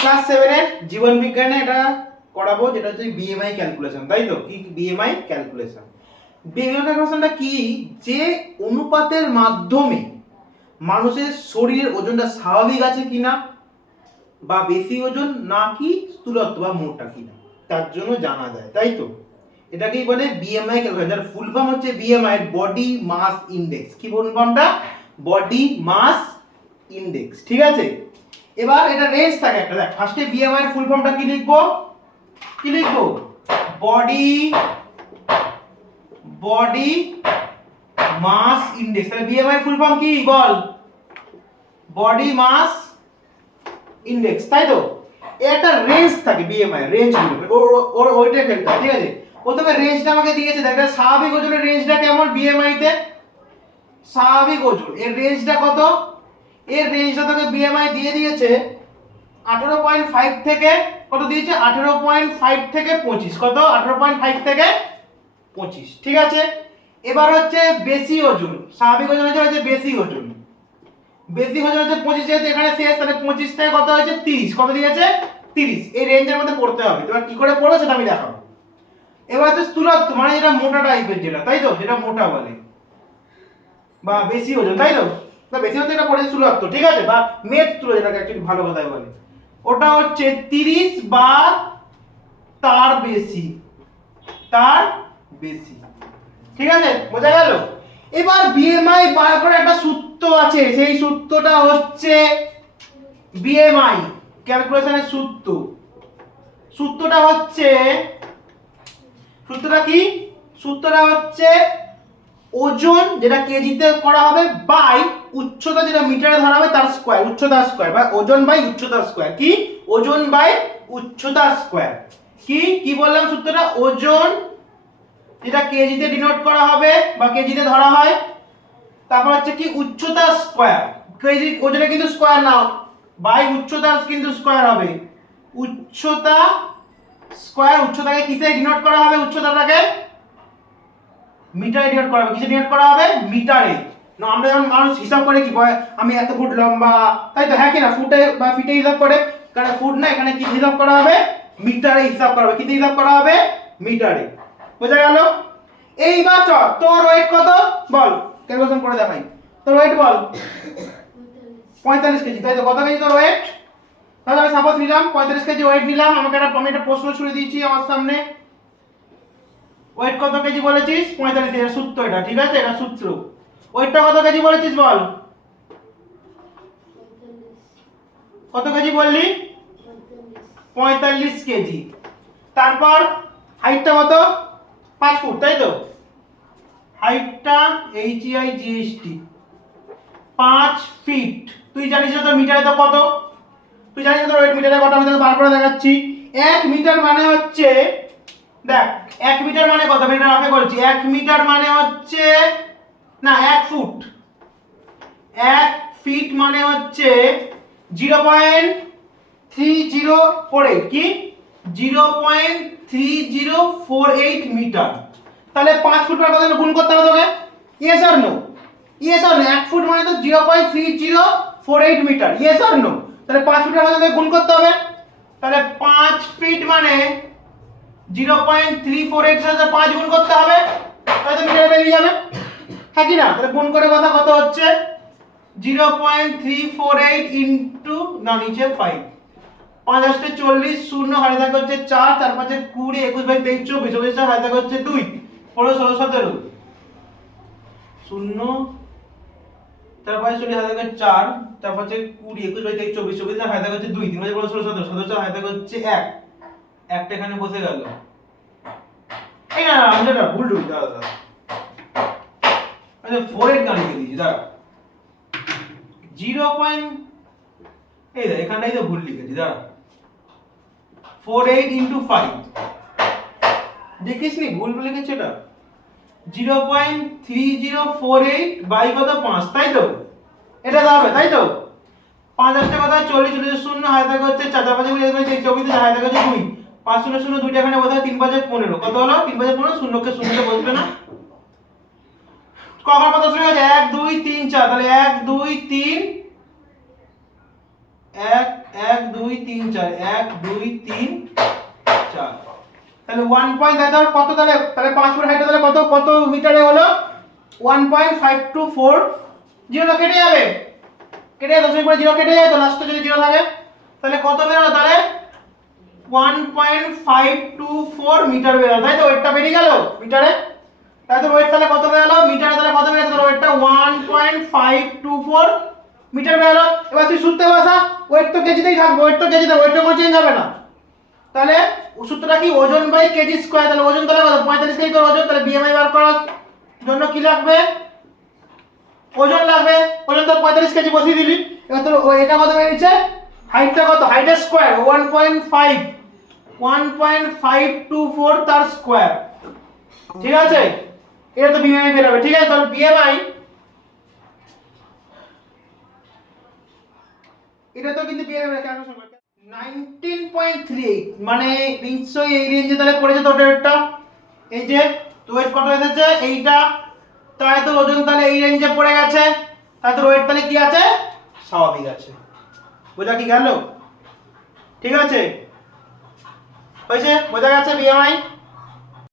Class 7 এর জীবন বিজ্ঞানে এটা করাবো, যেটা হচ্ছে বিএমআই ক্যালকুলেশন, তাই তো? কি বিএমআই ক্যালকুলেশন? বিএমআই ক্যালকুলেশনটা কি? যে অনুপাতের মাধ্যমে মানুষের শরীরের ওজনটা স্বাভাবিক আছে কিনা, বা বেশি ওজন নাকি স্থূলত্ব বা মোটা কিনা, তার জন্য জানা যায়, তাই তো? এটাকেই বলে বিএমআই ক্যালকুলেশন, যার ফুল ফর্ম হচ্ছে বিএমআই, বডি মাস ইনডেক্স। কি ফুল ফর্মটা? বডি মাস ইনডেক্স, ঠিক আছে? এবার এটা রেঞ্জ থাকে একটা, দেখ ফার্স্টে বিএমআই এর ফুল ফর্মটা কি লিখবো? কি লিখবো? Body mass index. তাহলে বিএমআই এর ফুল ফর্ম কি বল? বডি মাস ইনডেক্স, তাই তো? একটা রেঞ্জ থাকে বিএমআই, রেঞ্জ ওর ওইটা ফেলতে, ঠিক আছে? প্রথমে রেঞ্জটা আমাকে দিয়েছে, দেখ স্বাভাবিক ওজনের রেঞ্জটা কেমন বিএমআই তে? স্বাভাবিক ওজন এর রেঞ্জটা কত? এর রেঞ্জটা তোকে বিএমআই দিয়ে দিয়েছে 18.5 থেকে কত দিয়েছে? 18.5 থেকে 25। কত? 18.5 থেকে 25, ঠিক আছে? এবার হচ্ছে বেশি ওজন, স্বাভাবিক ওজন হচ্ছে বেশি ওজন। বেশি ওজন হচ্ছে 25, যেহেতু এখানে শেষ, তাহলে 25 থেকে কত হয়েছে? 30। কত দিয়েছে? 30। এই রেঞ্জের মধ্যে পড়তে হবে। তোমরা কি করে পড়বে সেটা আমি দেখাবো। এবার হচ্ছে স্থূলত্ব, মানে যেটা মোটা টাইপের, যেটা, তাই তো? যেটা মোটা বলে, বা বেশি ওজন, তাই তো? না, বেশি ওজন এটা পড়ে স্থূলত্ব, ঠিক আছে? বা মেদ স্থূল, যেটাকে একটু ভালো কথায় বলে, ওটা হচ্ছে 30 বা তার বেশি, তার বেশি, ঠিক আছে? বোঝা গেল? এবার বিএমআই বার করার একটা সূত্র আছে, সেই সূত্রটা হচ্ছে বিএমআই ক্যালকুলেশনের সূত্র। সূত্রটা হচ্ছে, সূত্রটা কি? সূত্রটা হচ্ছে ওজন যেটা কেজিতে করা হবে বাই উচ্চতা যেটা মিটারে ধরা হবে তার স্কয়ার, উচ্চতা স্কয়ার, বা ওজন বাই উচ্চতা স্কয়ার। কি? ওজন বাই উচ্চতা স্কয়ার। কি কি বললাম সূত্রটা? ওজন যেটা কেজিতে ডিনোট করা হবে বা কেজিতে ধরা হয়, তারপর হচ্ছে কি উচ্চতা স্কয়ার, কেজি ওজনে কিন্তু স্কয়ার না, বাই উচ্চতা কিন্তু স্কয়ার হবে। উচ্চতা স্কয়ার, উচ্চতাকে কিসে ডিনোট করা হবে? উচ্চতাটাকে মিটারে ডিনোট করা হবে। কিসে ডিনোট করা হবে? মিটারে। না, আমরা যখন মানুষ হিসাব করে কি বলে, আমি এত ফুট লম্বা, তাই তো? হ্যাঁ কি না? ফুটে বা ফিটে হিসাব করে, কারণ ফুট না, এখানে কি হিসাব করা হবে? মিটারে হিসাব করা হবে। কিসে হিসাব করা হবে? মিটারে। বোঝা গেল? এইবার চল, তোর ওয়েট কত বল, ক্যালকুলেশন করে দেখাই। তোর ওয়েট বল। 45 কেজি, তাই তো? কত কেজি তোর ওয়েট? তাহলে আমি সাপোজ নিলাম 45 কেজি ওয়েট নিলাম। আমি একটা প্রশ্ন ছুড়ে দিয়েছি আমার সামনে, ওয়েট কত কেজি বলেছিস? 45। এর সূত্র এটা, ঠিক আছে? এটা সূত্র। ওয়েটটা কত কেজি বলেছিস বল? কত কেজি বললি? 45 কেজি। তারপর হাইটটা কত? 5 ফুট, তাই তো? হাইটটা HEIGST 5 ফিট। তুই জানিস না তোর মিটারে তো কত? তুই জানিস না তোর ওয়েট মিটারে কত? আমি তোকে বার করে দেখাচ্ছি। 1 মিটার মানে হচ্ছে, দেখ 1 মিটার মানে কত? আমি এটা রাফে বলছি। 1 মিটার মানে হচ্ছে, না 1 ফুট, 1 ফিট মানে হচ্ছে 0.3048। কি? 0.3048 মিটার। তাহলে 5 ফুট মানে কত গুণ করতে হবে তোকে? Yes or no? Yes or no? 1 foot মানে তো 0.3048 মিটার। Yes or no? তাহলে 5 ফুটের মধ্যে তোকে গুণ করতে হবে। তাহলে 5 ফিট মানে 0.348 সাথে 5 গুণ করতে হবে, তাহলে মিটারে বেরিয়ে যাবে। হ্যাঁ কি না? তাহলে গুণ করে কথা কত হচ্ছে? 0.348 ইনটু, না নিচে 5, 5 আসতে 40, 0 হাতে থাকে হচ্ছে 4, 4 5 20, 21 বাই 23 24, 24 হাতে থাকে হচ্ছে 2, 15 16 17, 0 4 5 40 হাতে থাকে 4, 4 5 20, 21 বাই 23 24, 24 হাতে থাকে হচ্ছে 2, 3 5 16 17, 17 হাতে থাকে হচ্ছে 1, একটা এখানে বসে গেল। এই না আমি যেটা ভুল ঢুকি, দাদা আচ্ছা 4 এর গান লিখে দিয়েছি, দাঁড়া 0. এই দেখ এখানটাই তো ভুল লিখেছি, দাঁড়া 48 ইনটু 5, দেখিস নি ভুল লিখেছি এটা? 0.3048 বাই কত? 5, তাই তো? এটা দাঁড়াবে, তাই তো? 5 আসতে কত? 40, 40 0 হাতে থাকে হচ্ছে 4, 4 5 24, হাতে থাকে হচ্ছে 2, 5 0 0 দুইটা এখানে বসে 3 5 15, কত হলো? 3 5 15, 0 কে 0 তে বসবে না? কখন কত শুরু হয়েছে? 1 2 3 4, তাহলে 1 2 3 1 1 2 3 4 1 2 3 4 তাহলে 1 পয়েন্ট দাও কত তাহলে 5 ফুট হাইটে তাহলে কত মিটারে হলো 1.524 জিরো তো কেটে যাবে দশমিক পরে জিরো কেটে যায় তো লাস্টে যদি জিরো থাকে তাহলে কত বেরোলো তাহলে 1.524 মিটার বেরোলো তাই তো ওয়েটটা বেরিয়ে গেল মিটারে তাই তো ওয়েট তাহলে কত বেরোলো মিটারে তাহলে কত বেরোলো তাহলে ওয়েটটা 1.524 মিটার বেরোলো এবার তুই সূত্রে বসা ওয়েট তো কেজিতেই থাকবে ওয়েট কোনো চেঞ্জ হবে না তাহলে সূত্রটা কি ওজন বাই কেজি স্কয়ার তাহলে ওজন তাহলে কত 45 কেজি করে ওজন তাহলে বিএমআই বার করার জন্য কি লাগবে ওজন লাগবে ওজন তো 45 কেজি বসিয়ে দিলি এবার তোর এটা কত বেরিয়েছে হাইটটা কত হাইটের স্কয়ার 1.524 তার স্কয়ার ঠিক আছে এটা তো বিএমআই বেরোবে ঠিক আছে তাহলে বিএমআই এটা তো কিন্তু বিএমআই ক্যালকুলেশন করতে 19.38 মানে নিশ্চয়ই এই রেঞ্জে তাহলে পড়েছে তো ওটা এই যে তো ওয়েট কত এসেছে এইটা তাই তো ওজন তাহলে এই রেঞ্জে পড়ে গেছে তাই তো ওয়েট তাহলে কি আছে স্বাভাবিক আছে বোঝা কি গেল ঠিক আছে হয়েছে বোঝা গেছে বিএমআই